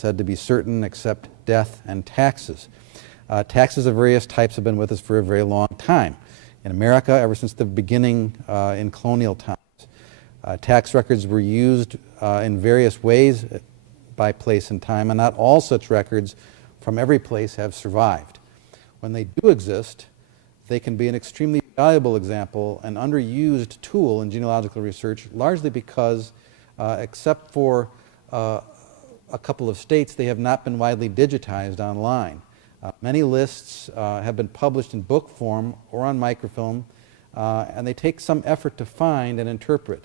said to be certain except death and taxes. Taxes of various types have been with us for a very long time. In America, ever since the beginning in colonial times. Tax records were used in various ways by place and time, and not all such records from every place have survived. When they do exist, they can be an extremely valuable example, an underused tool in genealogical research, largely because, except for a couple of states, they have not been widely digitized online. Many lists have been published in book form or on microfilm, and they take some effort to find and interpret.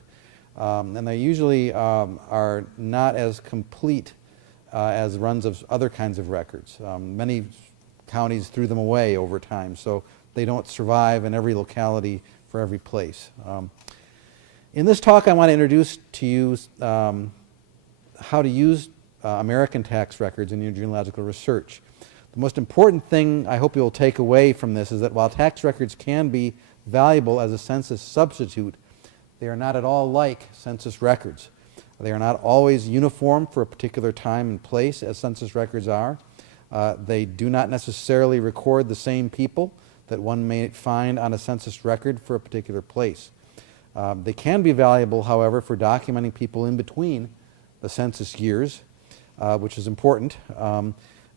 And they usually are not as complete as runs of other kinds of records. Many counties threw them away over time, so they don't survive in every locality for every place. In this talk, I want to introduce to you how to use American tax records in your genealogical research. The most important thing I hope you'll take away from this is that while tax records can be valuable as a census substitute, they are not at all like census records. They are not always uniform for a particular time and place as census records are. They do not necessarily record the same people that one may find on a census record for a particular place. They can be valuable, however, for documenting people in between the census years, which is important.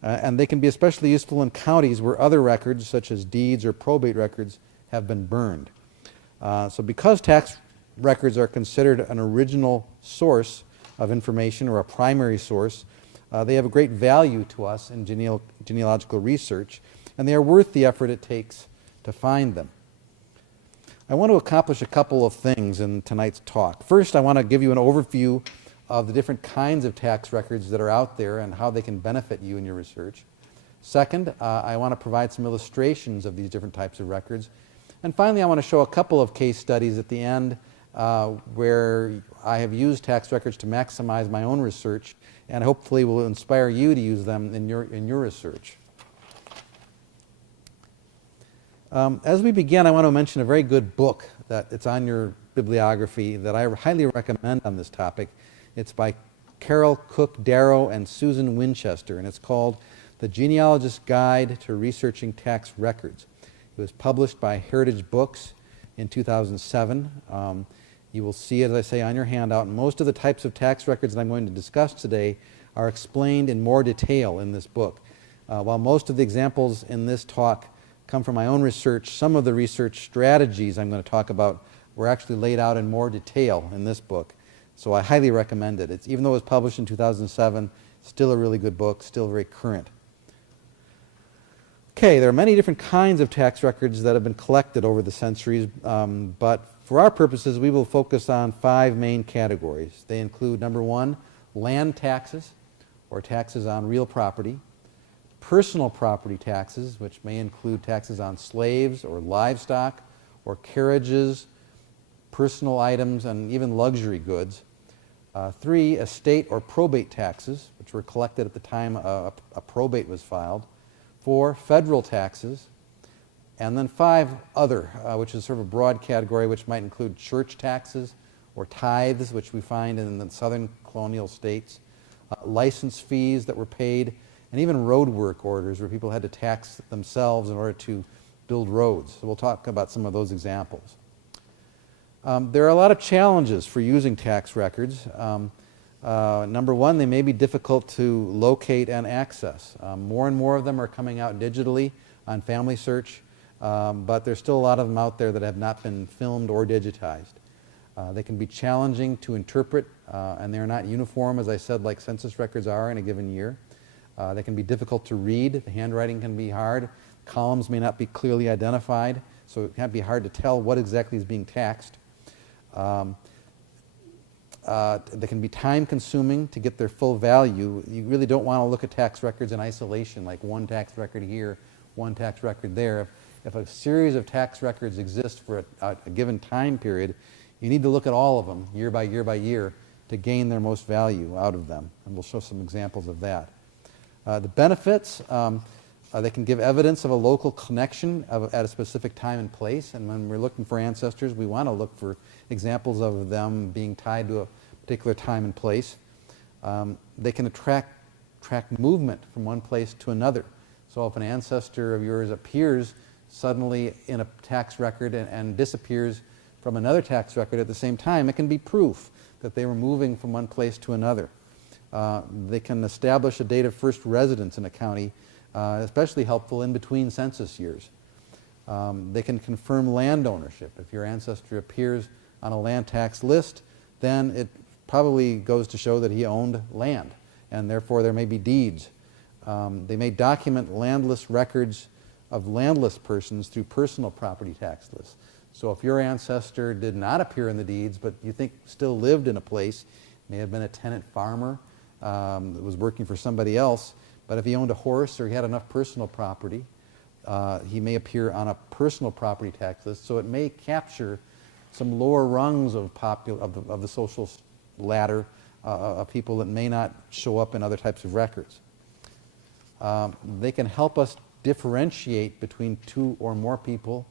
And they can be especially useful in counties where other records, such as deeds or probate records, have been burned. So because tax records are considered an original source of information or a primary source, they have a great value to us in genealogical research, and they are worth the effort it takes to find them. I want to accomplish a couple of things in tonight's talk. First, I want to give you an overview of the different kinds of tax records that are out there and how they can benefit you in your research. Second, I want to provide some illustrations of these different types of records. And finally, I want to show a couple of case studies at the end where I have used tax records to maximize my own research, and hopefully will inspire you to use them in your research. As we begin, I want to mention a very good book that it's on your bibliography that I highly recommend on this topic. It's by Carol, Cooke, Darrow, and Susan Winchester, and it's called The Genealogist's Guide to Researching Tax Records. It was published by Heritage Books in 2007. You will see, as I say, on your handout, most of the types of tax records that I'm going to discuss today are explained in more detail in this book. While most of the examples in this talk come from my own research, some of the research strategies I'm going to talk about were actually laid out in more detail in this book. So I highly recommend it. Even though it was published in 2007, still a really good book, still very current. Okay, there are many different kinds of tax records that have been collected over the centuries, but for our purposes, we will focus on 5 main categories. They include, number 1, land taxes, or taxes on real property; personal property taxes, which may include taxes on slaves or livestock or carriages, personal items, and even luxury goods; 3, estate or probate taxes, which were collected at the time a probate was filed; 4, federal taxes; and then 5, other, which is sort of a broad category, which might include church taxes or tithes, which we find in the southern colonial states; license fees that were paid; and even road work orders where people had to tax themselves in order to build roads. So we'll talk about some of those examples. There are a lot of challenges for using tax records. Number 1, they may be difficult to locate and access. More and more of them are coming out digitally on Familysearch, but there's still a lot of them out there that have not been filmed or digitized. They can be challenging to interpret, and they're not uniform, as I said, like census records are in a given year. They can be difficult to read. The handwriting can be hard. Columns may not be clearly identified, so it can be hard to tell what exactly is being taxed. They can be time-consuming to get their full value. You really don't want to look at tax records in isolation, like one tax record here, one tax record there. If a series of tax records exist for a given time period, you need to look at all of them year by year by year to gain their most value out of them. And we'll show some examples of that. The benefits, they can give evidence of a local connection at a specific time and place. And when we're looking for ancestors, we want to look for examples of them being tied to a particular time and place. They can attract track movement from one place to another. So if an ancestor of yours appears suddenly in a tax record and disappears from another tax record at the same time, it can be proof that they were moving from one place to another. They can establish a date of first residence in a county, especially helpful in between census years. They can confirm land ownership. If your ancestor appears on a land tax list, then it probably goes to show that he owned land, and therefore there may be deeds. They may document landless records of landless persons through personal property tax lists. So if your ancestor did not appear in the deeds, but you think still lived in a place, may have been a tenant farmer that was working for somebody else, but if he owned a horse or he had enough personal property, he may appear on a personal property tax list, so it may capture some lower rungs of the social ladder of people that may not show up in other types of records. They can help us differentiate between two or more people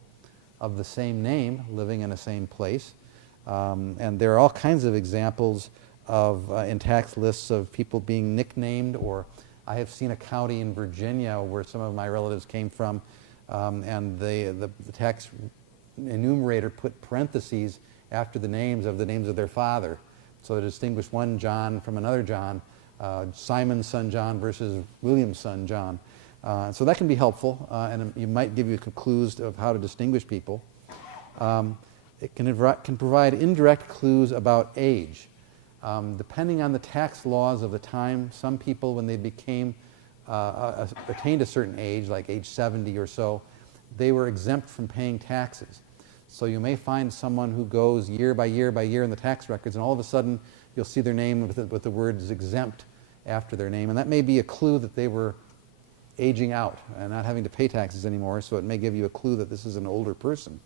of the same name living in the same place. And there are all kinds of examples of in tax lists of people being nicknamed, or I have seen a county in Virginia where some of my relatives came from, and the tax enumerator put parentheses after the names of their father, so to distinguish one John from another John, Simon's son John versus William's son John. So that can be helpful, and it might give you clues of how to distinguish people. It can provide indirect clues about age. Depending on the tax laws of the time, some people, when they attained a certain age, like age 70 or so, they were exempt from paying taxes. So you may find someone who goes year by year by year in the tax records, and all of a sudden you'll see their name with the words exempt after their name, and that may be a clue that they were aging out and not having to pay taxes anymore, so it may give you a clue that this is an older person.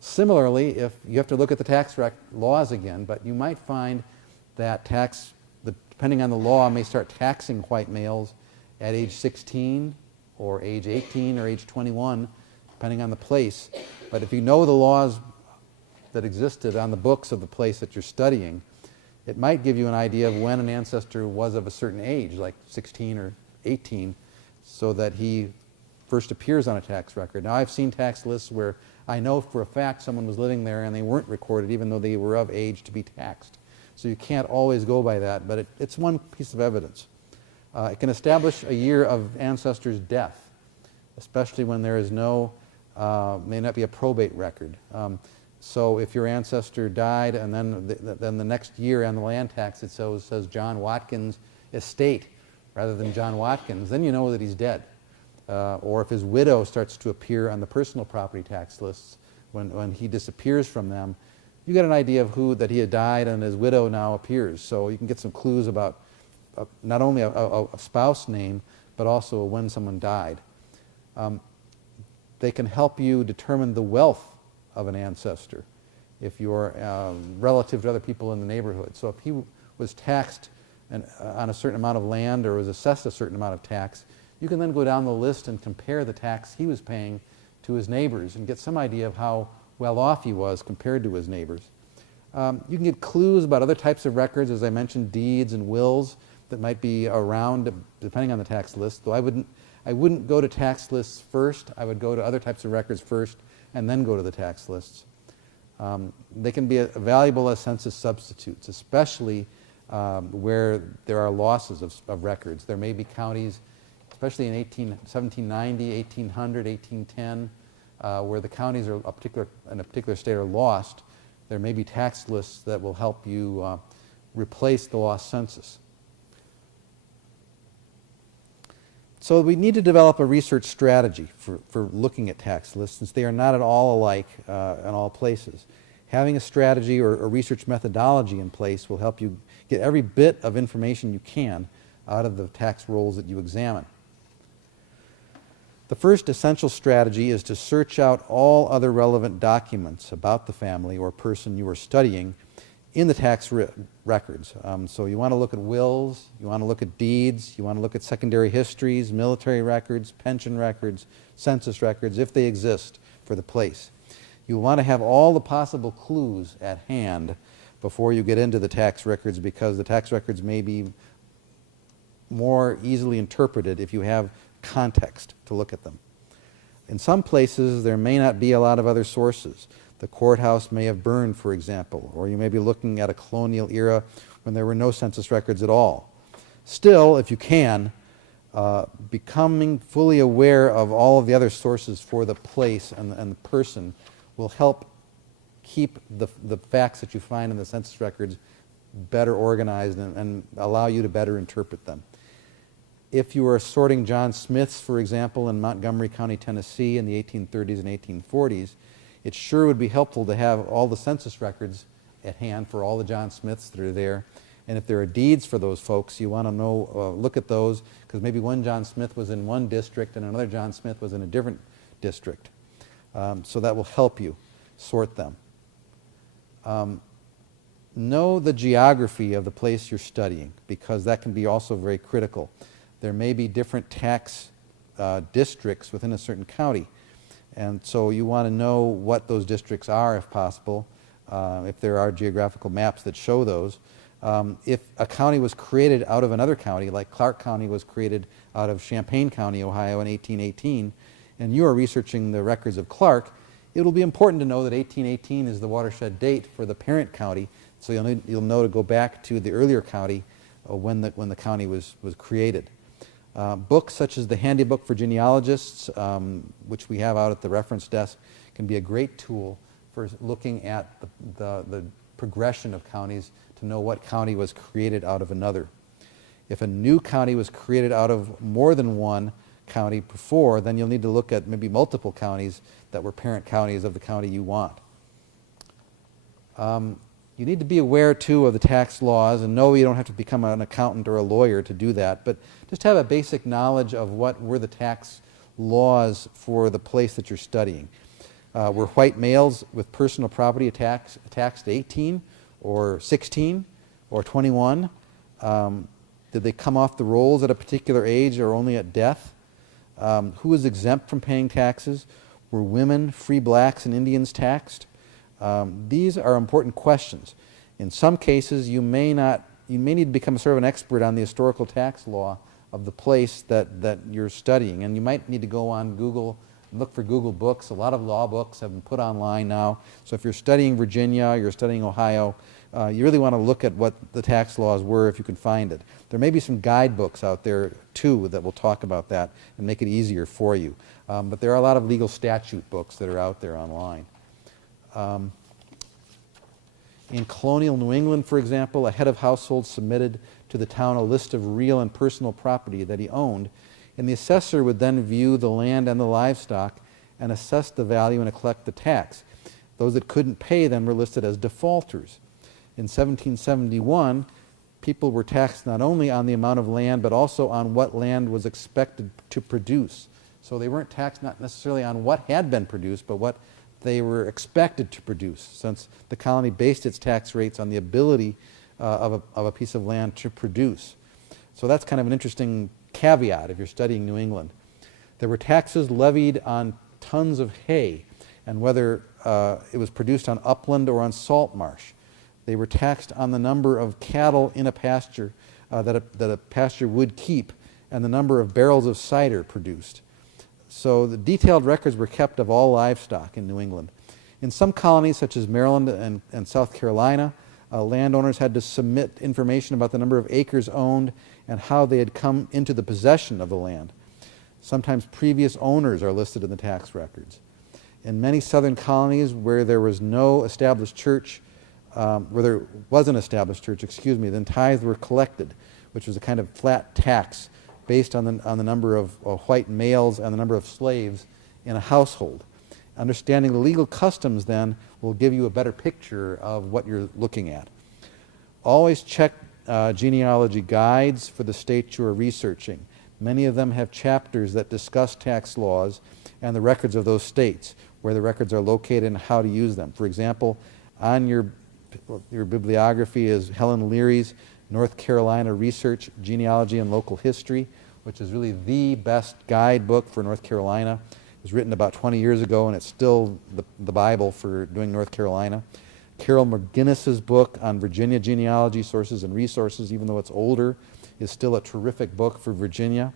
Similarly, if you have to look at the tax laws again, but you might find that depending on the law, may start taxing white males at age 16 or age 18 or age 21, depending on the place. But if you know the laws that existed on the books of the place that you're studying, it might give you an idea of when an ancestor was of a certain age, like 16 or 18, so that he first appears on a tax record. Now, I've seen tax lists where I know for a fact someone was living there and they weren't recorded even though they were of age to be taxed. So you can't always go by that, but it's one piece of evidence. It can establish a year of ancestor's death, especially when there is may not be a probate record. So if your ancestor died and then the next year on the land tax it says John Watkins estate rather than John Watkins, then you know that he's dead. Or if his widow starts to appear on the personal property tax lists, when he disappears from them, you get an idea of that he had died and his widow now appears. So you can get some clues about not only a spouse name, but also when someone died. They can help you determine the wealth of an ancestor if you're relative to other people in the neighborhood. So if he was taxed on a certain amount of land or was assessed a certain amount of tax, you can then go down the list and compare the tax he was paying to his neighbors and get some idea of how well off he was compared to his neighbors. You can get clues about other types of records, as I mentioned, deeds and wills that might be around depending on the tax list. Though I wouldn't go to tax lists first. I would go to other types of records first and then go to the tax lists. They can be valuable as census substitutes, especially where there are losses of records. There may be counties, especially in 1790, 1800, 1810, where the counties in a particular state are lost. There may be tax lists that will help you replace the lost census. So we need to develop a research strategy for looking at tax lists, since they are not at all alike in all places. Having a strategy or a research methodology in place will help you get every bit of information you can out of the tax rolls that you examine. The first essential strategy is to search out all other relevant documents about the family or person you are studying in the tax records. So you want to look at wills, you want to look at deeds, you want to look at secondary histories, military records, pension records, census records, if they exist for the place. You want to have all the possible clues at hand before you get into the tax records, because the tax records may be more easily interpreted if you have context to look at them. In some places, there may not be a lot of other sources. The courthouse may have burned, for example, or you may be looking at a colonial era when there were no census records at all. Still, if you can, becoming fully aware of all of the other sources for the place and the person will help keep the facts that you find in the census records better organized and allow you to better interpret them. If you were sorting John Smiths, for example, in Montgomery County, Tennessee in the 1830s and 1840s, it sure would be helpful to have all the census records at hand for all the John Smiths that are there. And if there are deeds for those folks, you want to know, look at those, because maybe one John Smith was in one district and another John Smith was in a different district. So that will help you sort them. Know the geography of the place you're studying, because that can be also very critical. There may be different tax districts within a certain county, and so you want to know what those districts are if possible, if there are geographical maps that show those. If a county was created out of another county, like Clark County was created out of Champaign County, Ohio in 1818, and you are researching the records of Clark, it will be important to know that 1818 is the watershed date for the parent county, so you'll know to go back to the earlier county when the county was created. Books such as the Handy Book for Genealogists, which we have out at the reference desk, can be a great tool for looking at the progression of counties to know what county was created out of another. If a new county was created out of more than one county before, then you'll need to look at maybe multiple counties that were parent counties of the county you want. You need to be aware, too, of the tax laws, and no, you don't have to become an accountant or a lawyer to do that, but just have a basic knowledge of what were the tax laws for the place that you're studying. Were white males with personal property taxed 18 or 16 or 21? Did they come off the rolls at a particular age or only at death? Who was exempt from paying taxes? Were women, free blacks, and Indians taxed? These are important questions. In some cases, you may need to become sort of an expert on the historical tax law of the place that you're studying, and you might need to go on Google and look for Google books. A lot of law books have been put online now, so if you're studying Virginia, you're studying Ohio, you really want to look at what the tax laws were if you can find it. There may be some guidebooks out there too that will talk about that and make it easier for you, but there are a lot of legal statute books that are out there online. In colonial New England, for example, a head of household submitted to the town a list of real and personal property that he owned, and the assessor would then view the land and the livestock and assess the value and collect the tax. Those that couldn't pay then were listed as defaulters. In 1771, people were taxed not only on the amount of land, but also on what land was expected to produce. So they weren't taxed not necessarily on what had been produced, but what they were expected to produce, since the colony based its tax rates on the ability of a piece of land to produce. So that's kind of an interesting caveat if you're studying New England. There were taxes levied on tons of hay and whether it was produced on upland or on salt marsh. They were taxed on the number of cattle in a pasture that a pasture would keep and the number of barrels of cider produced. So the detailed records were kept of all livestock in New England. In some colonies, such as Maryland and South Carolina, landowners had to submit information about the number of acres owned and how they had come into the possession of the land. Sometimes previous owners are listed in the tax records. In many southern colonies where there was no established church, then tithes were collected, which was a kind of flat tax based on the number of white males and the number of slaves in a household. Understanding the legal customs then will give you a better picture of what you're looking at. Always check genealogy guides for the state you are researching. Many of them have chapters that discuss tax laws and the records of those states, where the records are located and how to use them. For example, on your bibliography is Helen Leary's North Carolina Research, Genealogy and Local History, which is really the best guidebook for North Carolina. It was written about 20 years ago, and it's still the Bible for doing North Carolina. Carol McGinnis's book on Virginia genealogy, sources and resources, even though it's older, is still a terrific book for Virginia.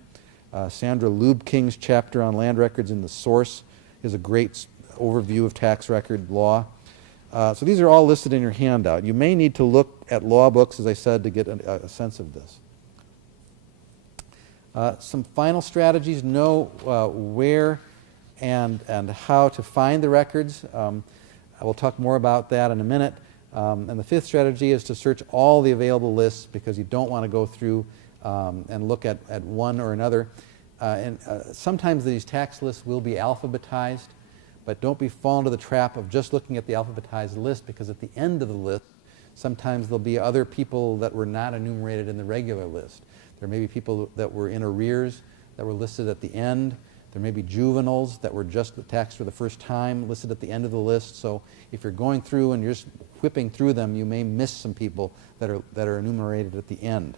Sandra Lubking's chapter on land records in The Source is a great overview of tax record law. So these are all listed in your handout. You may need to look at law books, as I said, to get a sense of this. Some final strategies: know where and how to find the records. I will talk more about that in a minute. And the fifth strategy is to search all the available lists, because you don't want to go through and look at one or another. Sometimes these tax lists will be alphabetized, but don't fall into the trap of just looking at the alphabetized list, because at the end of the list, sometimes there'll be other people that were not enumerated in the regular list. There may be people that were in arrears that were listed at the end. There may be juveniles that were just taxed for the first time listed at the end of the list. So if you're going through and you're just whipping through them, you may miss some people that are enumerated at the end.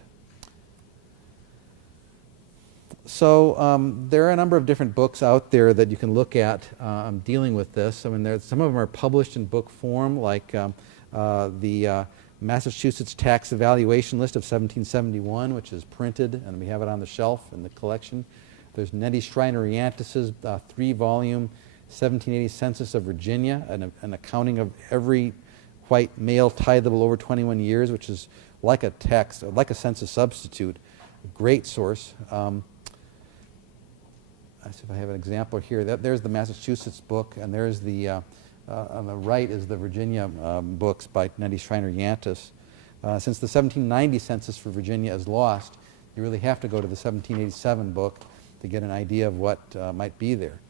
So there are a number of different books out there that you can look at dealing with this. I mean, some of them are published in book form, like the Massachusetts Tax Evaluation List of 1771, which is printed, and we have it on the shelf in the collection. There's Nettie Schreiner-Yantis's 3-volume 1780 Census of Virginia, an accounting of every white male tithable over 21 years, which is like a census substitute. A great source. I see if I have an example here. There's the Massachusetts book, and there's the on the right is the Virginia books by Nettie Schreiner-Yantis. Since the 1790 census for Virginia is lost, you really have to go to the 1787 book to get an idea of what might be there.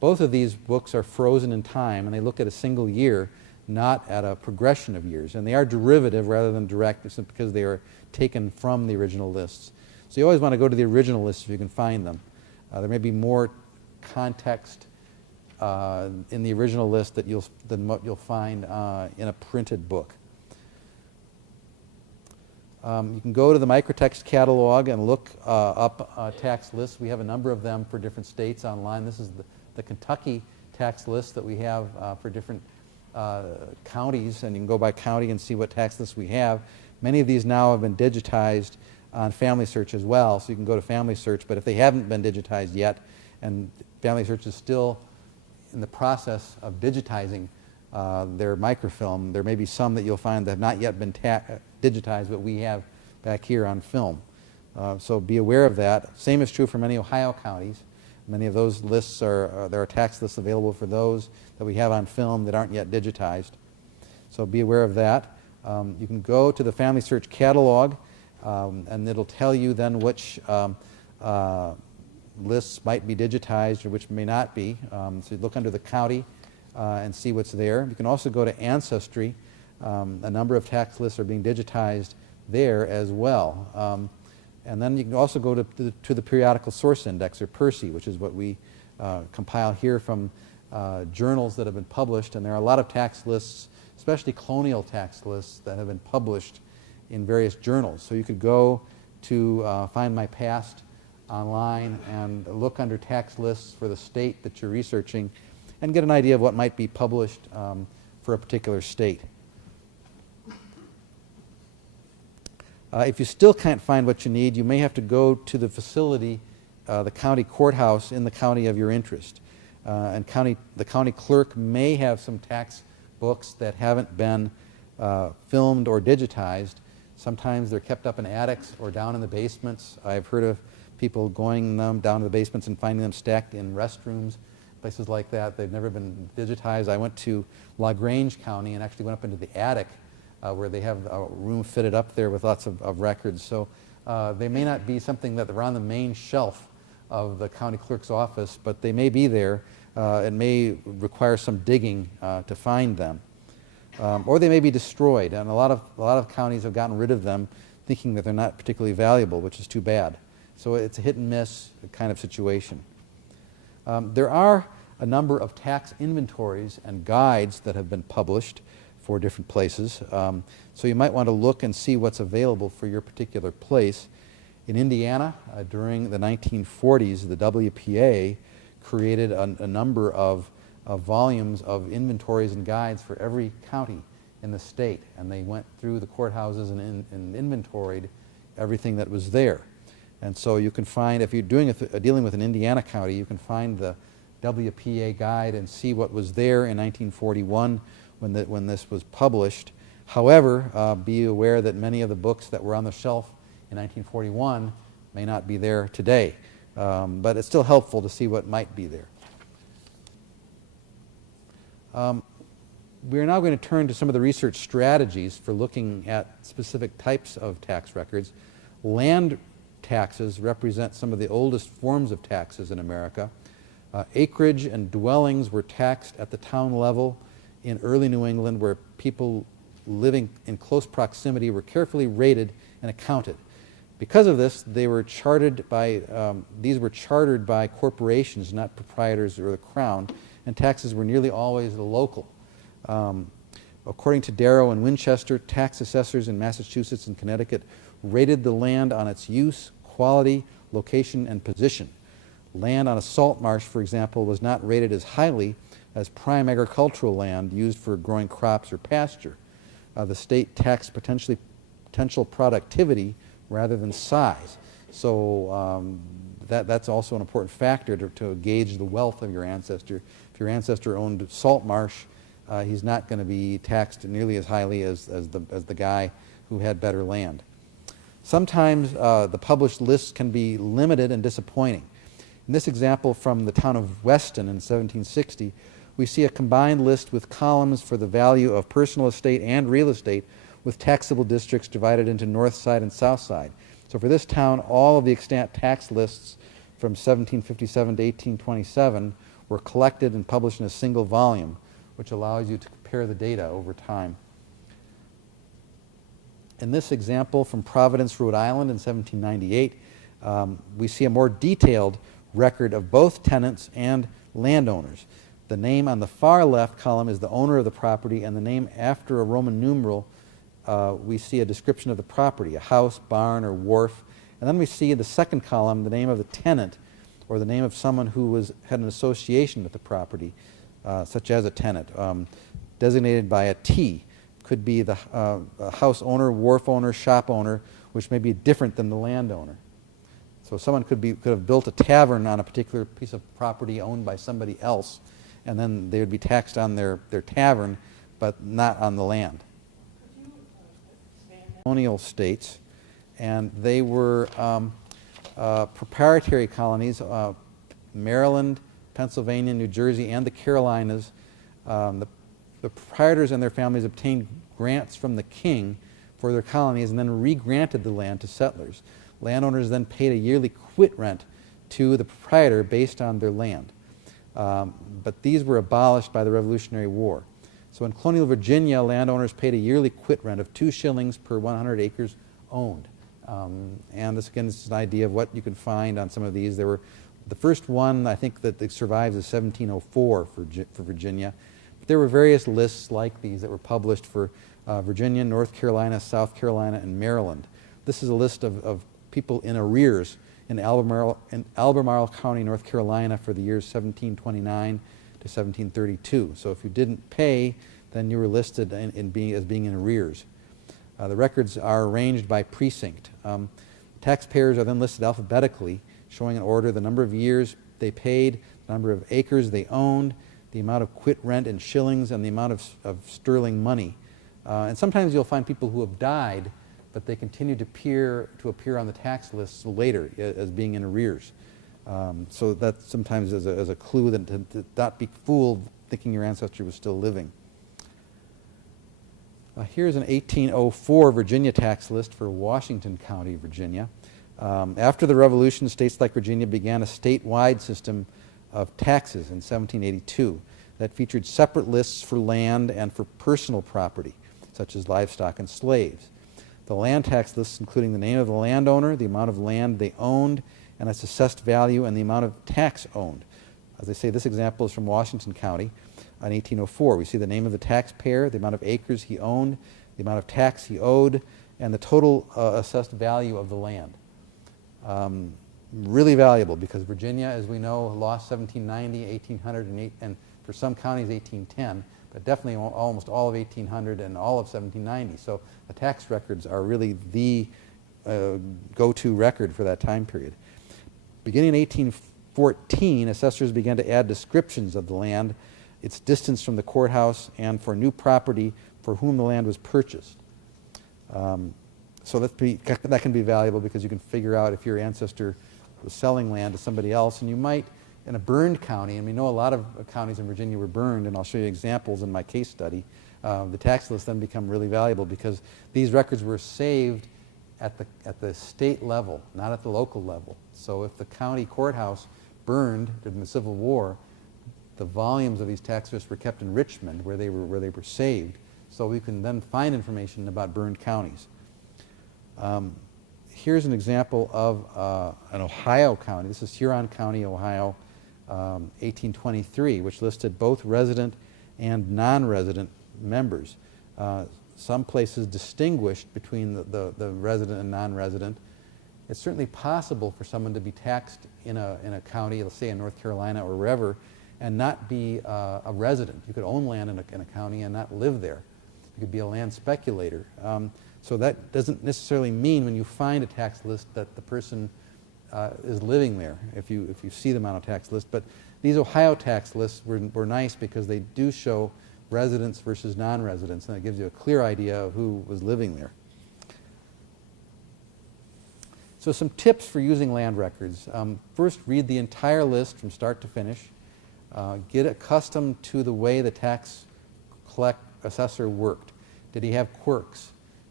Both of these books are frozen in time, and they look at a single year, not at a progression of years. And they are derivative rather than direct, because they are taken from the original lists. So you always want to go to the original lists if you can find them. There may be more context in the original list than what you'll find in a printed book. You can go to the Microtext catalog and look up tax lists. We have a number of them for different states online. This is the Kentucky tax list that we have for different counties, and you can go by county and see what tax lists we have. Many of these now have been digitized on Familysearch as well, so you can go to Familysearch, but if they haven't been digitized yet, and Familysearch is still in the process of digitizing their microfilm, there may be some that you'll find that have not yet been digitized, but we have back here on film. So be aware of that. Same is true for many Ohio counties. Many of those lists there are tax lists available for those that we have on film that aren't yet digitized. So be aware of that. You can go to the Familysearch catalog, and it'll tell you then which lists might be digitized or which may not be. So you look under the county and see what's there. You can also go to Ancestry. A number of tax lists are being digitized there as well. And then you can also go to the Periodical Source Index, or PERSI, which is what we compile here from journals that have been published. And there are a lot of tax lists, especially colonial tax lists, that have been published in various journals. So you could go to Find My Past online and look under tax lists for the state that you're researching and get an idea of what might be published for a particular state. If you still can't find what you need, you may have to go to the facility, the county courthouse in the county of your interest. And the county clerk may have some tax books that haven't been filmed or digitized. Sometimes they're kept up in attics or down in the basements. I've heard of people going down to the basements and finding them stacked in restrooms, places like that. They've never been digitized. I went to LaGrange County and actually went up into the attic where they have a room fitted up there with lots of records. So they may not be something that are on the main shelf of the county clerk's office, but they may be there. It may require some digging to find them. Or they may be destroyed, and a lot of counties have gotten rid of them thinking that they're not particularly valuable, which is too bad. So it's a hit and miss kind of situation. There are a number of tax inventories and guides that have been published for different places. So you might want to look and see what's available for your particular place. In Indiana, during the 1940s, the WPA created a number of volumes of inventories and guides for every county in the state, and they went through the courthouses and inventoried everything that was there. And so you can find, if you're dealing with an Indiana county, you can find the WPA guide and see what was there in 1941 when this was published. However, be aware that many of the books that were on the shelf in 1941 may not be there today. But it's still helpful to see what might be there. We're now going to turn to some of the research strategies for looking at specific types of tax records. Land taxes represent some of the oldest forms of taxes in America. Acreage and dwellings were taxed at the town level in early New England, where people living in close proximity were carefully rated and accounted. Because of this, these were chartered by corporations, not proprietors or the Crown, and taxes were nearly always local. According to Darrow and Winchester, tax assessors in Massachusetts and Connecticut rated the land on its use, quality, location, and position. Land on a salt marsh, for example, was not rated as highly as prime agricultural land used for growing crops or pasture. The state taxed potential productivity rather than size. So that's also an important factor to gauge the wealth of your ancestor. If your ancestor owned salt marsh, he's not going to be taxed nearly as highly as the guy who had better land. Sometimes the published lists can be limited and disappointing. In this example from the town of Weston in 1760, we see a combined list with columns for the value of personal estate and real estate, with taxable districts divided into north side and south side. So for this town, all of the extant tax lists from 1757 to 1827 were collected and published in a single volume, which allows you to compare the data over time. In this example from Providence, Rhode Island in 1798, we see a more detailed record of both tenants and landowners. The name on the far left column is the owner of the property, and the name after a Roman numeral, we see a description of the property, a house, barn, or wharf. And then we see in the second column the name of the tenant, or the name of someone who had an association with the property, such as a tenant, designated by a T. Could be the house owner, wharf owner, shop owner, which may be different than the landowner. So someone could have built a tavern on a particular piece of property owned by somebody else, and then they would be taxed on their tavern, but not on the land. Colonial states, and they were proprietary colonies. Maryland, Pennsylvania, New Jersey, and the Carolinas. The proprietors and their families obtained grants from the king for their colonies and then re-granted the land to settlers. Landowners then paid a yearly quit rent to the proprietor based on their land. But these were abolished by the Revolutionary War. So in colonial Virginia, landowners paid a yearly quit rent of 2 shillings per 100 acres owned. And this, again, is an idea of what you can find on some of these. There were, the first one, I think, that survives is 1704 for Virginia. But there were various lists like these that were published for Virginia, North Carolina, South Carolina, and Maryland. This is a list of people in arrears in Albemarle County, North Carolina, for the years 1729 to 1732. So if you didn't pay, then you were listed as being in arrears. The records are arranged by precinct. Taxpayers are then listed alphabetically, showing in order the number of years they paid, the number of acres they owned, the amount of quit rent in shillings, and the amount of sterling money. And sometimes you'll find people who have died, but they continue to appear on the tax lists later as being in arrears. So that sometimes is a clue that to not be fooled thinking your ancestor was still living. Here's an 1804 Virginia tax list for Washington County, Virginia. After the Revolution, states like Virginia began a statewide system of taxes in 1782 that featured separate lists for land and for personal property, such as livestock and slaves. The land tax lists including the name of the landowner, the amount of land they owned, and its assessed value, and the amount of tax owned. As I say, this example is from Washington County in 1804. We see the name of the taxpayer, the amount of acres he owned, the amount of tax he owed, and the total assessed value of the land. Really valuable because Virginia, as we know, lost 1790, 1800, and for some counties 1810, but definitely almost all of 1800 and all of 1790. So the tax records are really the go-to record for that time period. Beginning in 1814, assessors began to add descriptions of the land, its distance from the courthouse, and for new property for whom the land was purchased. So that can be valuable because you can figure out if your ancestor was selling land to somebody else, and you might, in a burned county, and we know a lot of counties in Virginia were burned, and I'll show you examples in my case study, the tax lists then become really valuable because these records were saved at the state level, not at the local level. So if the county courthouse burned during the Civil War, the volumes of these tax lists were kept in Richmond where they were saved. So we can then find information about burned counties. Here's an example of an Ohio county. This is Huron County, Ohio, 1823, which listed both resident and non-resident members. Some places distinguished between the resident and non-resident. It's certainly possible for someone to be taxed in a county, let's say in North Carolina or wherever, and not be a resident. You could own land in a county and not live there. You could be a land speculator. So that doesn't necessarily mean when you find a tax list that the person is living there, if you see them on a tax list. But these Ohio tax lists were nice because they do show residents versus non-residents, and it gives you a clear idea of who was living there. So some tips for using land records. First, read the entire list from start to finish. Get accustomed to the way the tax assessor worked. Did he have quirks?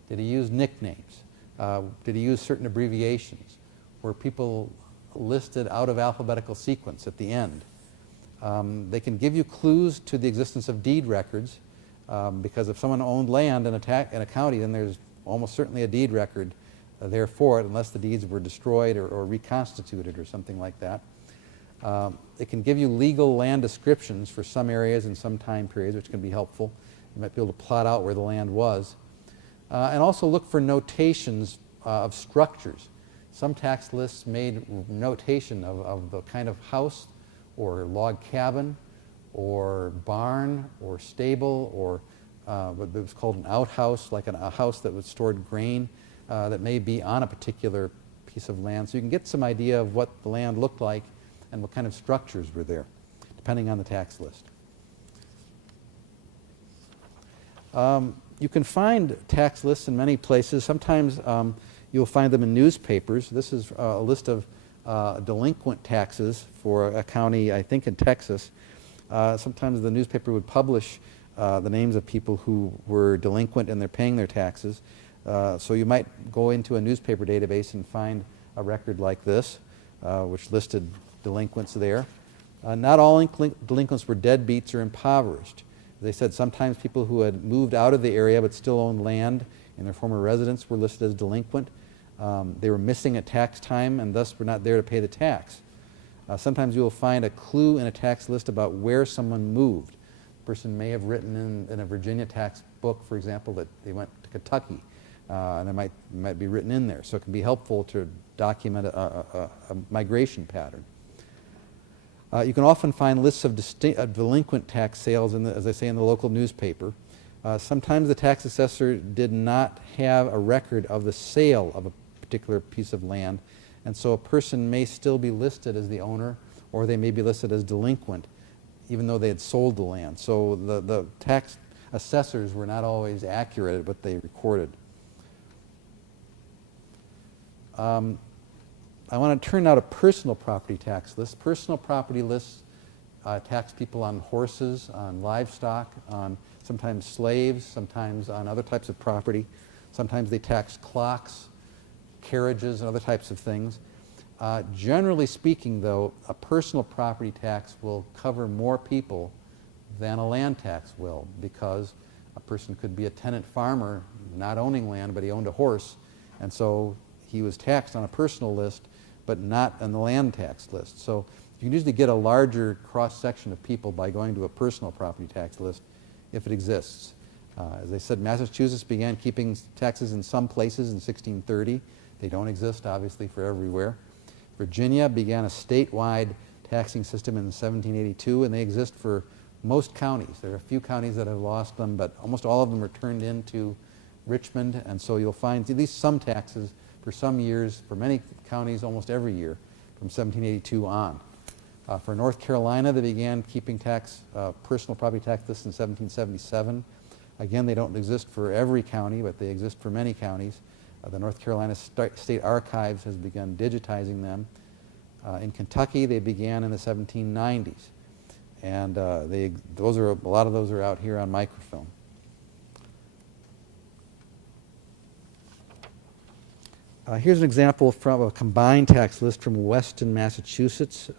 Did he use nicknames? Did he use certain abbreviations? Were people listed out of alphabetical sequence at the end? They can give you clues to the existence of deed records because if someone owned land in a county, then there's almost certainly a deed record there for it, unless the deeds were destroyed or reconstituted or something like that. It can give you legal land descriptions for some areas and some time periods, which can be helpful. You might be able to plot out where the land was. And also look for notations of structures. Some tax lists made notation of the kind of house or log cabin or barn or stable or what was called an outhouse, like a house that was stored grain that may be on a particular piece of land. So you can get some idea of what the land looked like and what kind of structures were there, depending on the tax list. You can find tax lists in many places. Sometimes you'll find them in newspapers. This is a list of delinquent taxes for a county, I think in Texas. Sometimes the newspaper would publish the names of people who were delinquent and they're paying their taxes. So you might go into a newspaper database and find a record like this, which listed delinquents there. Not all delinquents were deadbeats or impoverished. They said sometimes people who had moved out of the area but still owned land in their former residence were listed as delinquent. They were missing at tax time and thus were not there to pay the tax. Sometimes you will find a clue in a tax list about where someone moved. A person may have written in a Virginia tax book, for example, that they went to Kentucky, and there might be written in there. So it can be helpful to document a migration pattern. You can often find lists of delinquent tax sales, as I say, in the local newspaper. Sometimes the tax assessor did not have a record of the sale of a particular piece of land, and so a person may still be listed as the owner, or they may be listed as delinquent, even though they had sold the land. So the tax assessors were not always accurate at what they recorded. I want to turn now to personal property tax lists. Personal property lists tax people on horses, on livestock, on sometimes slaves, sometimes on other types of property. Sometimes they tax clocks, carriages, and other types of things. Generally speaking, though, a personal property tax will cover more people than a land tax will, because a person could be a tenant farmer not owning land, but he owned a horse, and so he was taxed on a personal list but not on the land tax list. So you can usually get a larger cross-section of people by going to a personal property tax list if it exists. As I said, Massachusetts began keeping taxes in some places in 1630. They don't exist, obviously, for everywhere. Virginia began a statewide taxing system in 1782, and they exist for most counties. There are a few counties that have lost them, but almost all of them are turned into Richmond, and so you'll find at least some taxes for some years, for many counties, almost every year, from 1782 on. For North Carolina, they began keeping personal property tax lists in 1777. Again, they don't exist for every county, but they exist for many counties. The North Carolina State Archives has begun digitizing them. In Kentucky, they began in the 1790s. And a lot of those are out here on microfilm. Here's an example from a combined tax list from Weston, Massachusetts.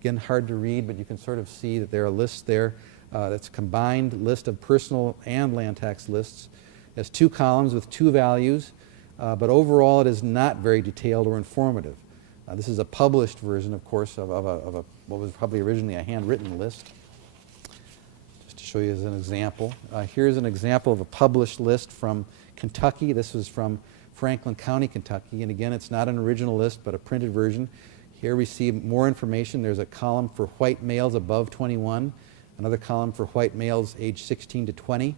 Again, hard to read, but you can sort of see that there are lists there. That's a combined list of personal and land tax lists. It has 2 columns with 2 values, but overall it is not very detailed or informative. This is a published version, of course, of what was probably originally a handwritten list. Just to show you as an example. Here's an example of a published list from Kentucky. This was from Franklin County, Kentucky, and again, it's not an original list, but a printed version. Here we see more information. There's a column for white males above 21, another column for white males aged 16 to 20,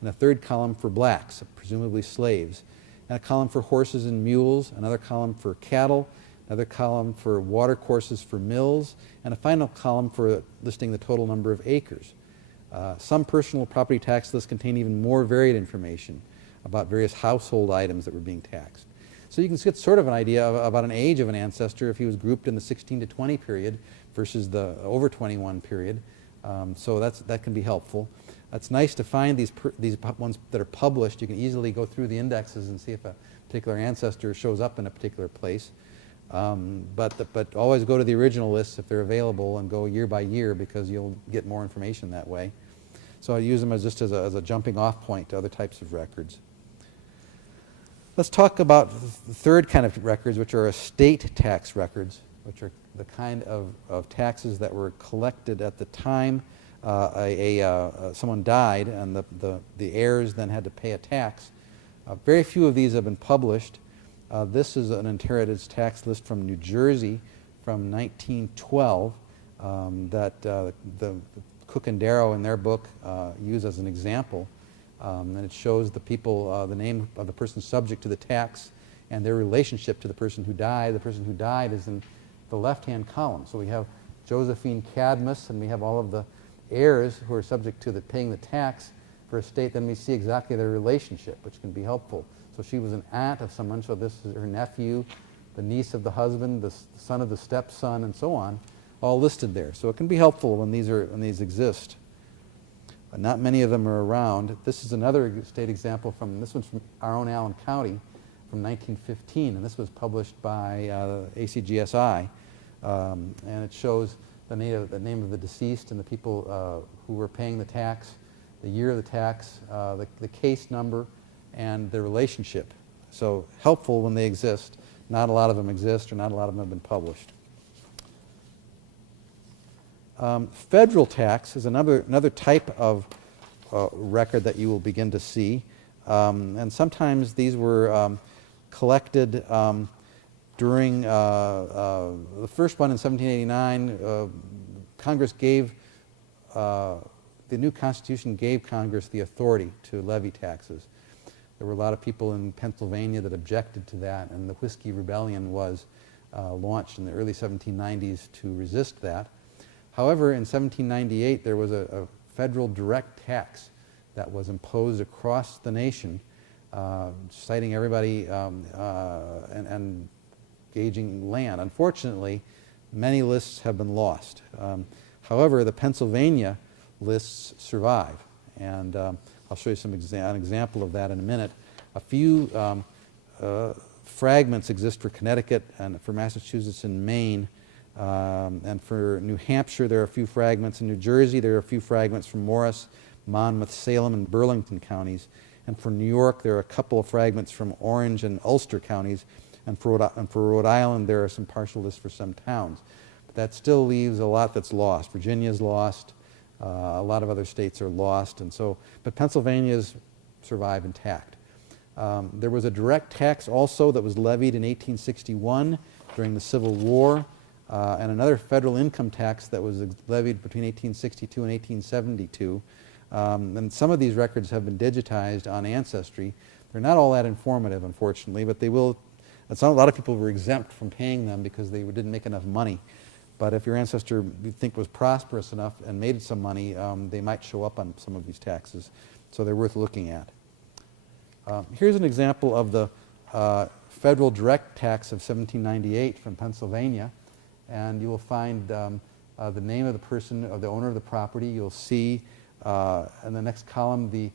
and a third column for blacks, presumably slaves, and a column for horses and mules, another column for cattle, another column for water courses for mills, and a final column for listing the total number of acres. Some personal property tax lists contain even more varied information about various household items that were being taxed. So you can get sort of an idea about an age of an ancestor if he was grouped in the 16 to 20 period versus the over 21 period. So that can be helpful. It's nice to find these ones that are published. You can easily go through the indexes and see if a particular ancestor shows up in a particular place. But always go to the original lists if they're available and go year by year because you'll get more information that way. So I use them just as a jumping off point to other types of records. Let's talk about the third kind of records, which are estate tax records, which are the kind of taxes that were collected at the time someone died and the heirs then had to pay a tax. Very few of these have been published. This is an inheritance tax list from New Jersey from 1912 that the Cooke and Darrow in their book use as an example. And it shows the people, the name of the person subject to the tax and their relationship to the person who died. The person who died is in the left-hand column. So we have Josephine Cadmus, and we have all of the heirs who are subject to paying the tax for estate. Then we see exactly their relationship, which can be helpful. So she was an aunt of someone, so this is her nephew, the niece of the husband, the son of the stepson, and so on, all listed there. So it can be helpful when these exist. Not many of them are around. This is another state example this one's from our own Allen County from 1915, and this was published by ACGSI, and it shows the name of the deceased and the people who were paying the tax, the year of the tax, the case number, and the relationship. So helpful when they exist. Not a lot of them exist, or not a lot of them have been published. Federal tax is another type of record that you will begin to see. And sometimes these were collected during the first one in 1789. Congress gave, the new Constitution gave Congress the authority to levy taxes. There were a lot of people in Pennsylvania that objected to that, and the Whiskey Rebellion was launched in the early 1790s to resist that. However, in 1798, there was a federal direct tax that was imposed across the nation, citing everybody and gauging land. Unfortunately, many lists have been lost. However, the Pennsylvania lists survive, and I'll show you an example of that in a minute. A few fragments exist for Connecticut and for Massachusetts and Maine. And for New Hampshire, there are a few fragments. In New Jersey, there are a few fragments from Morris, Monmouth, Salem, and Burlington counties. And for New York, there are a couple of fragments from Orange and Ulster counties. And for Rhode Island, there are some partial lists for some towns. But that still leaves a lot that's lost. Virginia's lost. A lot of other states are lost. But Pennsylvania's survive intact. There was a direct tax also that was levied in 1861 during the Civil War. And another federal income tax that was levied between 1862 and 1872. And some of these records have been digitized on Ancestry. They're not all that informative, unfortunately, but they will A lot of people were exempt from paying them because they didn't make enough money. But if your ancestor you think was prosperous enough and made some money, they might show up on some of these taxes. So they're worth looking at. Here's an example of the federal direct tax of 1798 from Pennsylvania. And you will find the name of the person, or the owner of the property. You'll see in the next column the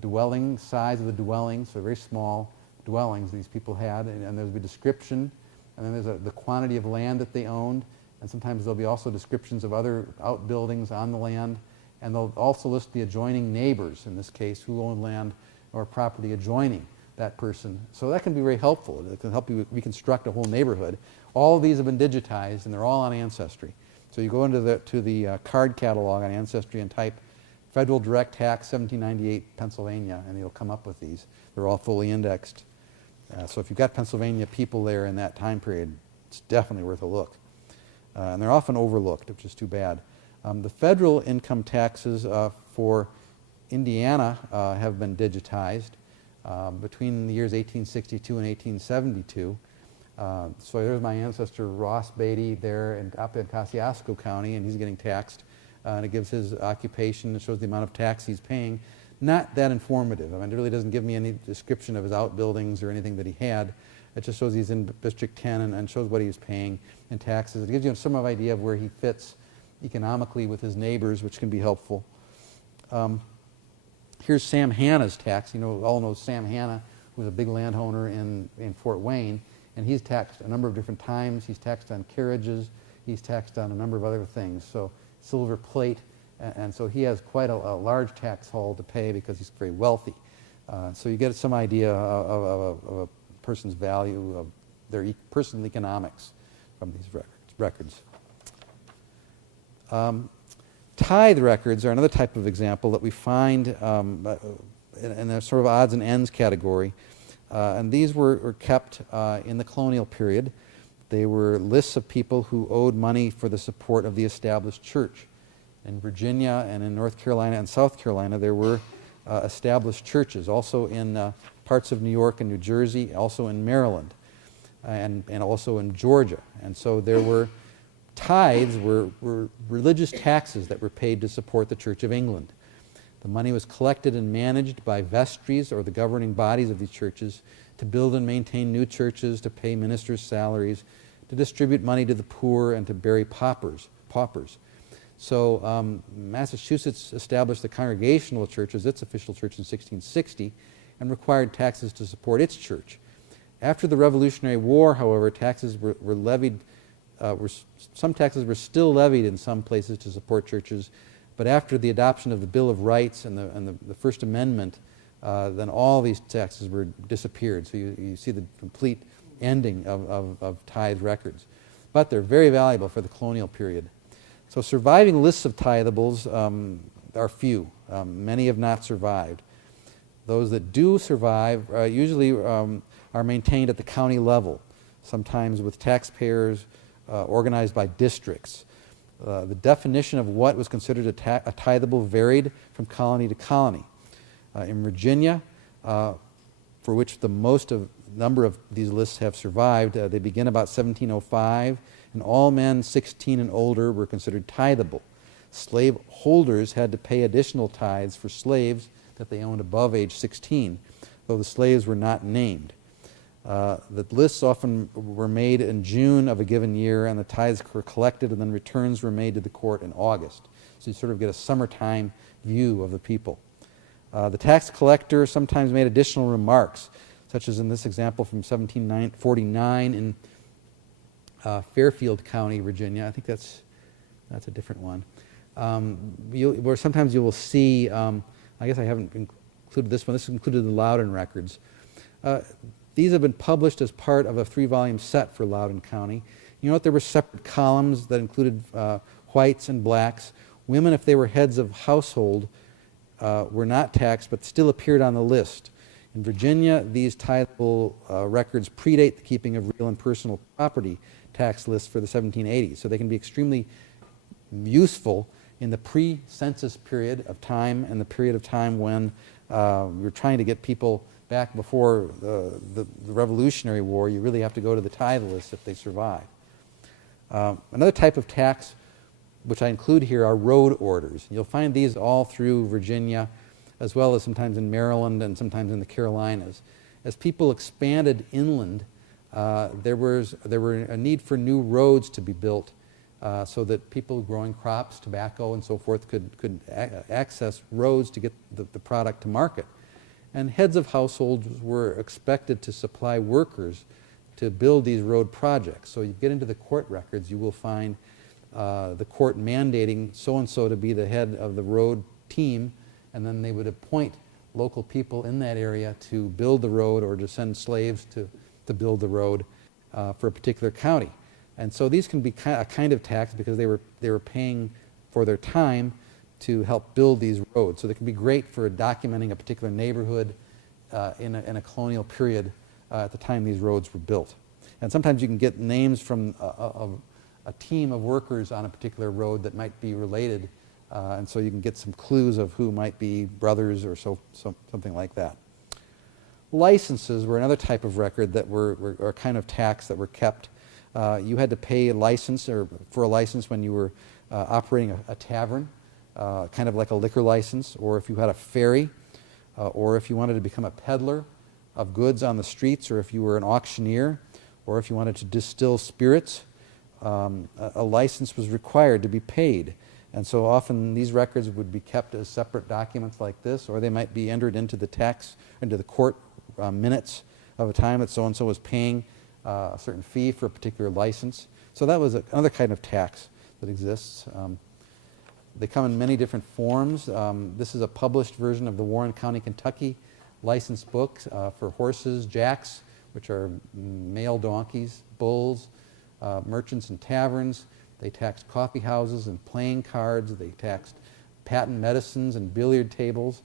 dwelling, size of the dwelling, so very small dwellings these people had. And there'll be a description. And then there's the quantity of land that they owned. And sometimes there'll be also descriptions of other outbuildings on the land. And they'll also list the adjoining neighbors, in this case, who own land or property adjoining that person. So that can be very helpful. It can help you reconstruct a whole neighborhood. All of these have been digitized, and they're all on Ancestry. So you go into the card catalog on Ancestry and type Federal Direct Tax 1798 Pennsylvania, and you'll come up with these. They're all fully indexed. So if you've got Pennsylvania people there in that time period, it's definitely worth a look. And they're often overlooked, which is too bad. The federal income taxes for Indiana have been digitized between the years 1862 and 1872. So there's my ancestor Ross Beatty there up in Kosciuszko County, and he's getting taxed. And it gives his occupation, it shows the amount of tax he's paying. Not that informative. I mean, it really doesn't give me any description of his outbuildings or anything that he had. It just shows he's in District 10 and shows what he's paying in taxes. It gives you some idea of where he fits economically with his neighbors, which can be helpful. Here's Sam Hanna's tax. You know, all know Sam Hanna, who was a big landowner in Fort Wayne, and he's taxed a number of different times. He's taxed on carriages. He's taxed on a number of other things. So silver plate. And so he has quite a large tax haul to pay because he's very wealthy. So you get some idea of a person's value, of their personal economics from these records. Tithe records are another type of example that we find in a sort of odds and ends category. And these were kept in the colonial period. They were lists of people who owed money for the support of the established church. In Virginia and in North Carolina and South Carolina, there were established churches, also in parts of New York and New Jersey, also in Maryland, and also in Georgia. And so there were tithes were religious taxes that were paid to support the Church of England. The money was collected and managed by vestries, or the governing bodies of these churches, to build and maintain new churches, to pay ministers' salaries, to distribute money to the poor, and to bury paupers. So Massachusetts established the Congregational Church as its official church in 1660 and required taxes to support its church. After the Revolutionary War, however, taxes were levied. Some taxes were still levied in some places to support churches, but after the adoption of the Bill of Rights and the First Amendment, then all these taxes were disappeared. So you see the complete ending of tithe records. But they're very valuable for the colonial period. So surviving lists of tithables are few. Many have not survived. Those that do survive usually are maintained at the county level, sometimes with taxpayers organized by districts. The definition of what was considered a tithable varied from colony to colony. In Virginia, for which the number of these lists have survived, they begin about 1705, and all men 16 and older were considered tithable. Slave holders had to pay additional tithes for slaves that they owned above age 16, though the slaves were not named. The lists often were made in June of a given year, and the tithes were collected, and then returns were made to the court in August. So you sort of get a summertime view of the people. The tax collector sometimes made additional remarks, such as in this example from 1749 in Fairfield County, Virginia. I think that's a different one. Where sometimes you will see, I guess I haven't included this one. This is included in the Loudoun records. These have been published as part of a 3-volume set for Loudoun County. You note there were separate columns that included whites and blacks. Women, if they were heads of household, were not taxed but still appeared on the list. In Virginia, these tithable records predate the keeping of real and personal property tax lists for the 1780s, so they can be extremely useful in the pre-census period of time and the period of time when we're trying to get people back before the Revolutionary War, you really have to go to the tithe list if they survive. Another type of tax, which I include here, are road orders. You'll find these all through Virginia, as well as sometimes in Maryland and sometimes in the Carolinas. As people expanded inland, there were a need for new roads to be built so that people growing crops, tobacco, and so forth could access roads to get the product to market. And heads of households were expected to supply workers to build these road projects. So you get into the court records, you will find the court mandating so-and-so to be the head of the road team, and then they would appoint local people in that area to build the road or to send slaves to build the road for a particular county. And so these can be a kind of tax because they were paying for their time to help build these roads. So they can be great for documenting a particular neighborhood in a colonial period at the time these roads were built. And sometimes you can get names from a team of workers on a particular road that might be related, and so you can get some clues of who might be brothers or something like that. Licenses were another type of record that were a kind of tax that were kept. You had to pay a license for a license when you were operating a tavern, kind of like a liquor license, or if you had a ferry, or if you wanted to become a peddler of goods on the streets, or if you were an auctioneer, or if you wanted to distill spirits, a license was required to be paid. And so often these records would be kept as separate documents like this, or they might be entered into the court minutes of a time that so-and-so was paying a certain fee for a particular license. So that was another kind of tax that exists. They come in many different forms. This is a published version of the Warren County, Kentucky license book for horses, jacks, which are male donkeys, bulls, merchants and taverns. They taxed coffee houses and playing cards. They taxed patent medicines and billiard tables.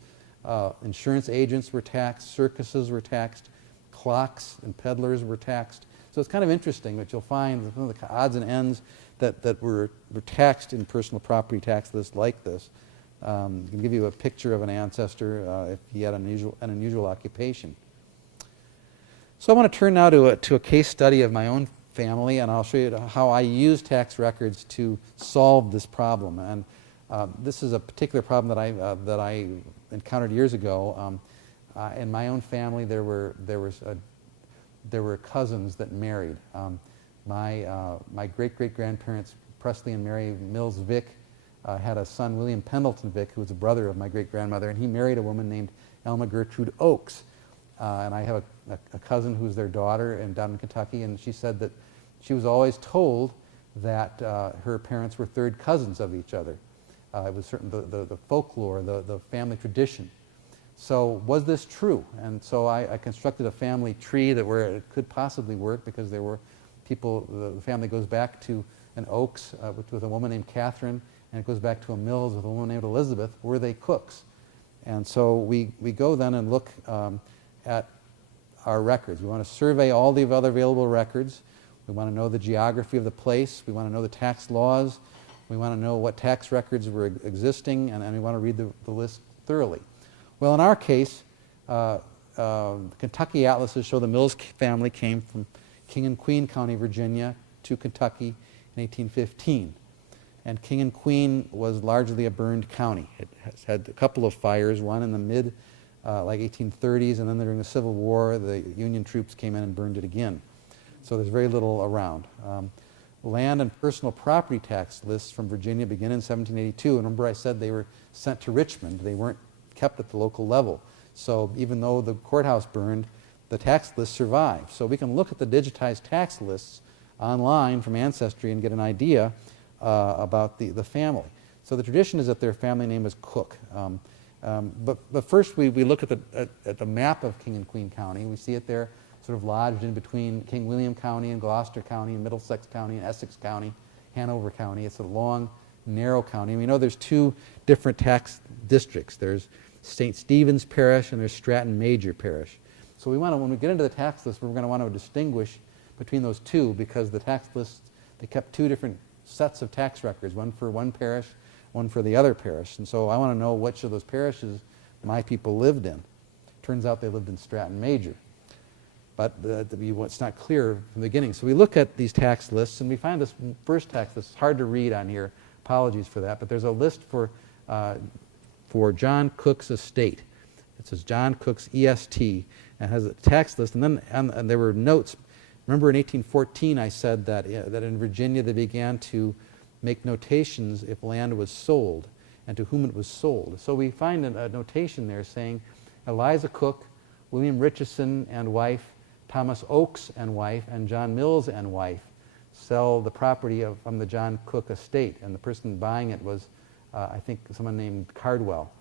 Insurance agents were taxed. Circuses were taxed. Clocks and peddlers were taxed. So it's kind of interesting that you'll find some of the odds and ends that were taxed in personal property tax lists like this. I can give you a picture of an ancestor if he had an unusual occupation. So I want to turn now to a case study of my own family, and I'll show you how I use tax records to solve this problem. And this is a particular problem that I encountered years ago. In my own family, there were cousins that married. My great-great-grandparents, Presley and Mary Mills Vick, had a son, William Pendleton Vick, who was a brother of my great-grandmother, and he married a woman named Elma Gertrude Oakes. And I have a cousin who's their daughter down in Kentucky, and she said that she was always told that her parents were third cousins of each other. It was certain the folklore, the family tradition. So was this true? And so I constructed a family tree where it could possibly work, because there were people, the family goes back to an Oakes with a woman named Catherine, and it goes back to a Mills with a woman named Elizabeth. Were they cooks? And so we go then and look at our records. We want to survey all the other available records. We want to know the geography of the place. We want to know the tax laws. We want to know what tax records were existing, and we want to read the list thoroughly. Well, in our case, Kentucky atlases show the Mills family came from King and Queen County, Virginia, to Kentucky in 1815. And King and Queen was largely a burned county. It has had a couple of fires, one in the mid, like 1830s, and then during the Civil War, the Union troops came in and burned it again. So there's very little around. Land and personal property tax lists from Virginia begin in 1782. And remember I said they were sent to Richmond. They weren't kept at the local level. So even though the courthouse burned, the tax list survived. So we can look at the digitized tax lists online from Ancestry and get an idea about the family. So the tradition is that their family name was Cooke. But first we look at the map of King and Queen County. We see it there sort of lodged in between King William County and Gloucester County and Middlesex County and Essex County, Hanover County. It's a long, narrow county. And we know there's two different tax districts. There's St. Stephen's Parish and there's Stratton Major Parish. So we want to, when we get into the tax list, we're going to want to distinguish between those two, because the tax lists, they kept two different sets of tax records, one for one parish, one for the other parish. And so I want to know which of those parishes my people lived in. Turns out they lived in Stratton Major. But it's not clear from the beginning. So we look at these tax lists, and we find this first tax list. It's hard to read on here. Apologies for that. But there's a list for John Cooke's estate. It says John Cooke's EST, and it has a tax list. And then and there were notes. Remember in 1814 I said that in Virginia they began to make notations if land was sold and to whom it was sold. So we find a notation there saying Eliza Cooke, William Richardson and wife, Thomas Oakes and wife, and John Mills and wife sell the property from the John Cooke estate. And the person buying it was, I think, someone named Cardwell,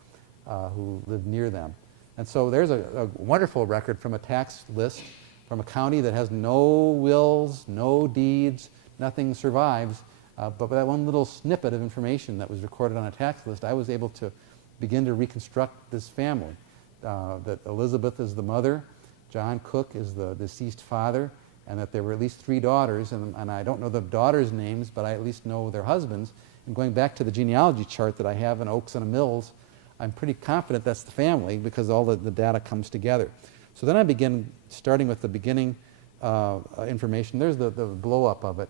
who lived near them. And so there's a wonderful record from a tax list from a county that has no wills, no deeds, nothing survives. But by that one little snippet of information that was recorded on a tax list, I was able to begin to reconstruct this family. That Elizabeth is the mother, John Cooke is the deceased father, and that there were at least 3 daughters, and I don't know the daughters' names, but I at least know their husbands. And going back to the genealogy chart that I have in Oakes and Mills, I'm pretty confident that's the family because all the data comes together. So then I begin starting with the beginning information. There's the blow-up of it.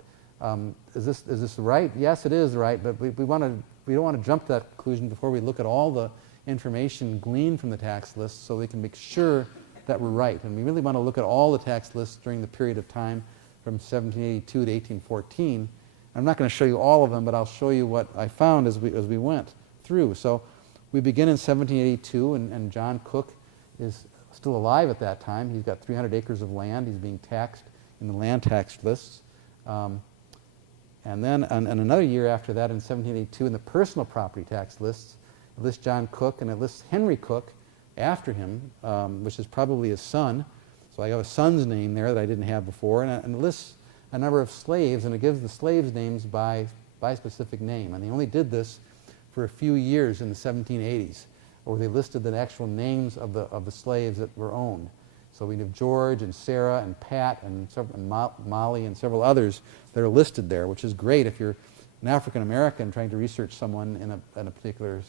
Is this right? Yes, it is right, but we don't want to jump to that conclusion before we look at all the information gleaned from the tax list so we can make sure that we're right. And we really want to look at all the tax lists during the period of time from 1782 to 1814. I'm not going to show you all of them, but I'll show you what I found as we went through. So we begin in 1782, and John Cooke is still alive at that time. He's got 300 acres of land. He's being taxed in the land tax lists. And then and another year after that, in 1782, in the personal property tax lists, it lists John Cooke, and it lists Henry Cooke after him, which is probably his son. So I have a son's name there that I didn't have before, and it lists a number of slaves, and it gives the slaves' names by specific name. And they only did this for a few years in the 1780s, where they listed the actual names of the slaves that were owned. So we have George and Sarah and Pat and Molly and several others that are listed there, which is great if you're an African American trying to research someone in a particular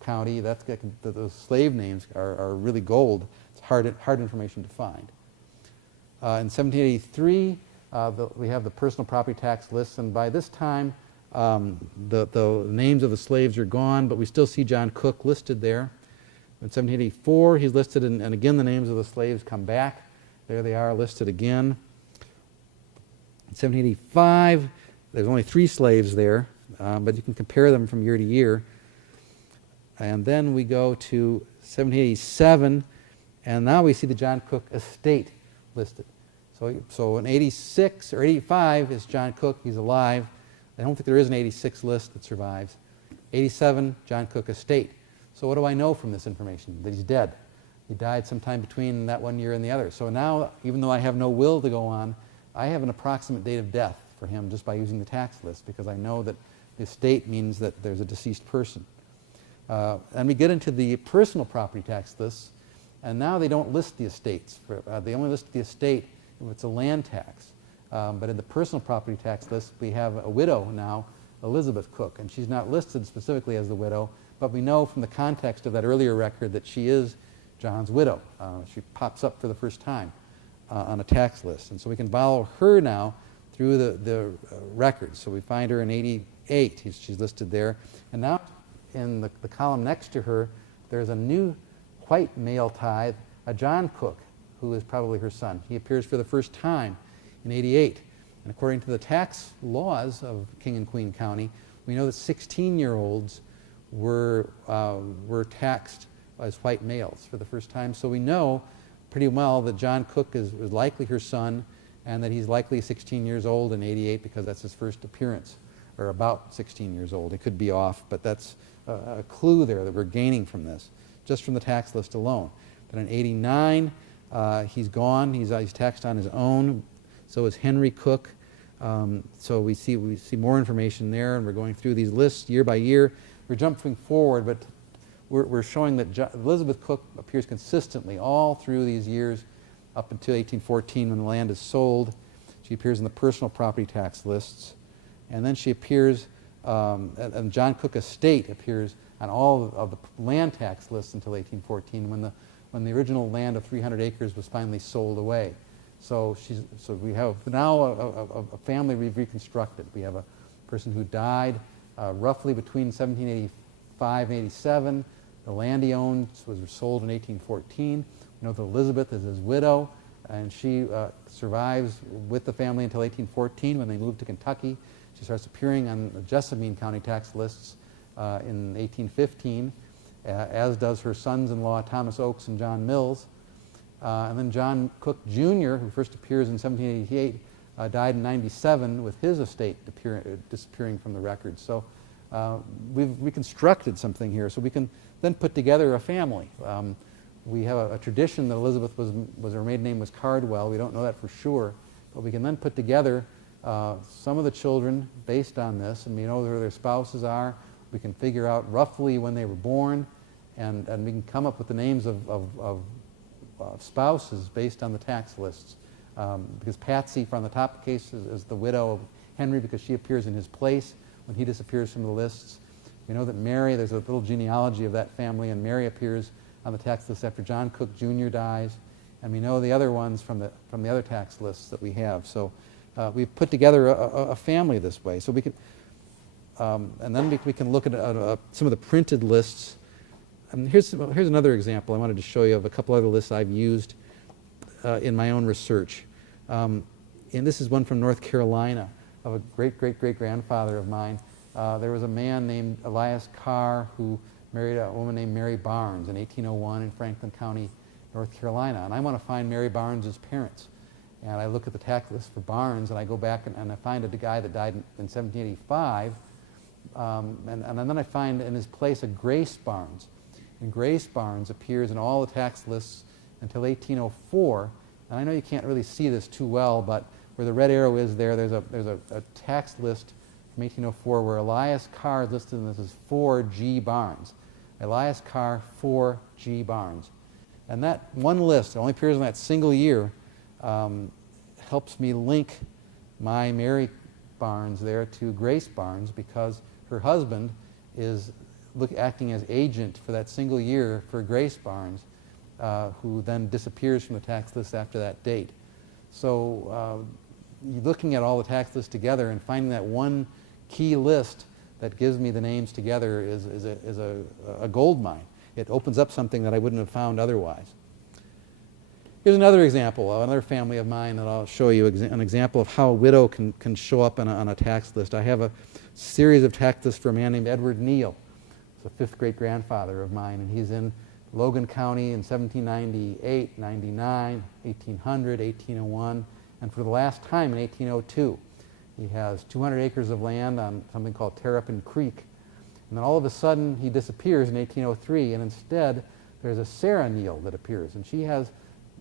county. Those slave names are really gold. It's hard information to find. In 1783, we have the personal property tax lists, and by this time, the names of the slaves are gone, but we still see John Cooke listed there. In 1784, he's listed, and again the names of the slaves come back. There they are listed again. In 1785, there's only 3 slaves there, but you can compare them from year to year. And then we go to 1787, and now we see the John Cooke estate listed. So in 86 or 85 is John Cooke. He's alive. I don't think there is an 86 list that survives. 87, John Cooke estate. So what do I know from this information? That he's dead. He died sometime between that one year and the other. So now, even though I have no will to go on, I have an approximate date of death for him just by using the tax list, because I know that the estate means that there's a deceased person. And we get into the personal property tax lists, and now they don't list the estates. They only list the estate if it's a land tax. But in the personal property tax list, we have a widow now, Elizabeth Cooke, and she's not listed specifically as the widow, but we know from the context of that earlier record that she is John's widow. She pops up for the first time on a tax list, and so we can follow her now through the records. So we find her in 88, she's listed there, and now in the column next to her, there's a new white male tithe, a John Cooke, who is probably her son. He appears for the first time in 88. And according to the tax laws of King and Queen County, we know that 16-year-olds were taxed as white males for the first time. So we know pretty well that John Cooke is likely her son, and that he's likely 16 years old in 88 because that's his first appearance, or about 16 years old. It could be off, but that's a clue there that we're gaining from this, just from the tax list alone. Then in 89, he's gone. He's taxed on his own. So is Henry Cooke. So we see more information there, and we're going through these lists year by year. We're jumping forward, but we're showing that Elizabeth Cooke appears consistently all through these years up until 1814 when the land is sold. She appears in the personal property tax lists. And then she appears, and John Cooke estate appears on all of the land tax lists until 1814 when when the original land of 300 acres was finally sold away. So we have now a family we've reconstructed. We have a person who died roughly between 1785 and 87. The land he owned was sold in 1814. We know that Elizabeth is his widow, and she survives with the family until 1814 when they moved to Kentucky. She starts appearing on the Jessamine County tax lists in 1815, as does her sons-in-law Thomas Oakes and John Mills. And then John Cooke Jr., who first appears in 1788, died in 97 with his estate disappearing from the records. So we've reconstructed something here, so we can then put together a family. We have a tradition that Elizabeth her maiden name was Cardwell. We don't know that for sure, but we can then put together some of the children based on this, and we know who their spouses are. We can figure out roughly when they were born, and we can come up with the names of spouses based on the tax lists. Because Patsy from the top case is the widow of Henry because she appears in his place when he disappears from the lists. We know that Mary, there's a little genealogy of that family, and Mary appears on the tax list after John Cooke Jr. dies. And we know the other ones from the other tax lists that we have. So we've put together a family this way. So we can, and then we can look at some of the printed lists. And here's another example I wanted to show you of a couple other lists I've used in my own research. And this is one from North Carolina of a great-great-great-grandfather of mine. There was a man named Elias Carr who married a woman named Mary Barnes in 1801 in Franklin County, North Carolina. And I want to find Mary Barnes' parents. And I look at the tax list for Barnes, and I go back and I find a guy that died in 1785. And then I find in his place a Grace Barnes. And Grace Barnes appears in all the tax lists until 1804. And I know you can't really see this too well, but where the red arrow is there's a tax list from 1804 where Elias Carr is listed, and this is 4G Barnes. Elias Carr, 4G Barnes. And that one list, it only appears in that single year, helps me link my Mary Barnes there to Grace Barnes because her husband is acting as agent for that single year for Grace Barnes, who then disappears from the tax list after that date. So looking at all the tax lists together and finding that one key list that gives me the names together is a gold mine. It opens up something that I wouldn't have found otherwise. Here's another example, another family of mine that I'll show you an example of how a widow can show up on a tax list. I have a series of tax lists for a man named Edward Neal. He's a fifth great-grandfather of mine, and he's in Logan County in 1798, 99, 1800, 1801, and for the last time in 1802. He has 200 acres of land on something called Terrapin Creek. And then all of a sudden he disappears in 1803, and instead there's a Sarah Neal that appears, and she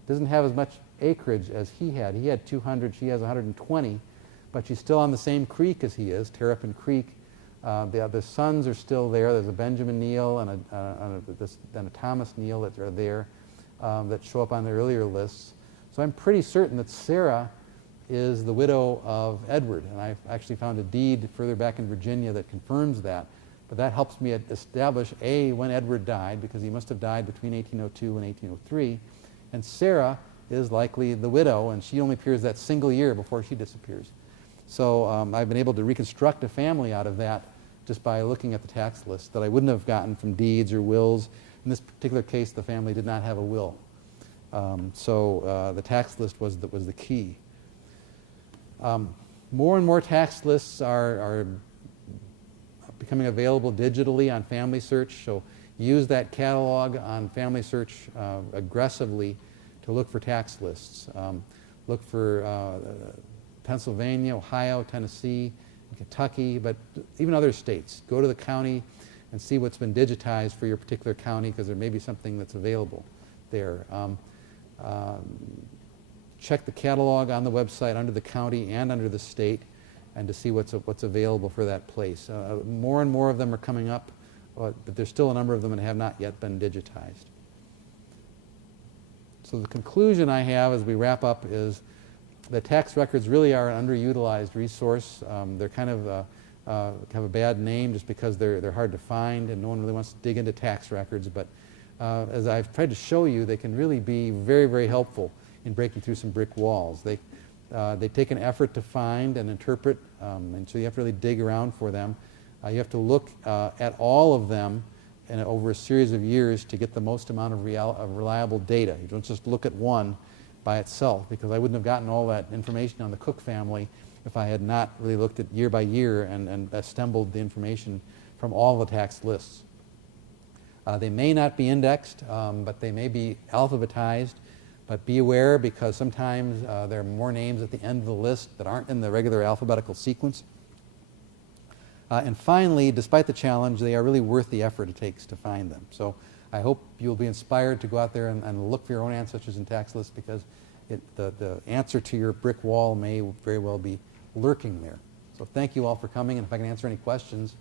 doesn't have as much acreage as he had. He had 200, she has 120, but she's still on the same creek as he is, Terrapin Creek. The sons are still there. There's a Benjamin Neal and a Thomas Neal that are there that show up on the earlier lists. So I'm pretty certain that Sarah is the widow of Edward, and I've actually found a deed further back in Virginia that confirms that. But that helps me establish, A, when Edward died, because he must have died between 1802 and 1803, and Sarah is likely the widow, and she only appears that single year before she disappears. So I've been able to reconstruct a family out of that just by looking at the tax list that I wouldn't have gotten from deeds or wills. In this particular case, the family did not have a will. So the tax list was the key. More and more tax lists are becoming available digitally on Familysearch, so use that catalog on Familysearch aggressively to look for tax lists. Look for Pennsylvania, Ohio, Tennessee, Kentucky, but even other states. Go to the county and see what's been digitized for your particular county, because there may be something that's available there. Check the catalog on the website under the county and under the state, and to see what's available for that place. More and more of them are coming up, but there's still a number of them that have not yet been digitized. So the conclusion I have as we wrap up is that tax records really are an underutilized resource. They're kind of have a bad name just because they're hard to find, and no one really wants to dig into tax records. But as I've tried to show you, they can really be very, very helpful in breaking through some brick walls. They take an effort to find and interpret, and so you have to really dig around for them. You have to look at all of them over a series of years to get the most amount of reliable data. You don't just look at one by itself, because I wouldn't have gotten all that information on the Cooke family if I had not really looked at year by year and assembled the information from all the tax lists. They may not be indexed, but they may be alphabetized. But be aware, because sometimes there are more names at the end of the list that aren't in the regular alphabetical sequence. And finally, despite the challenge, they are really worth the effort it takes to find them. So I hope you'll be inspired to go out there and look for your own ancestors in tax lists, because the answer to your brick wall may very well be lurking there. So thank you all for coming, and if I can answer any questions,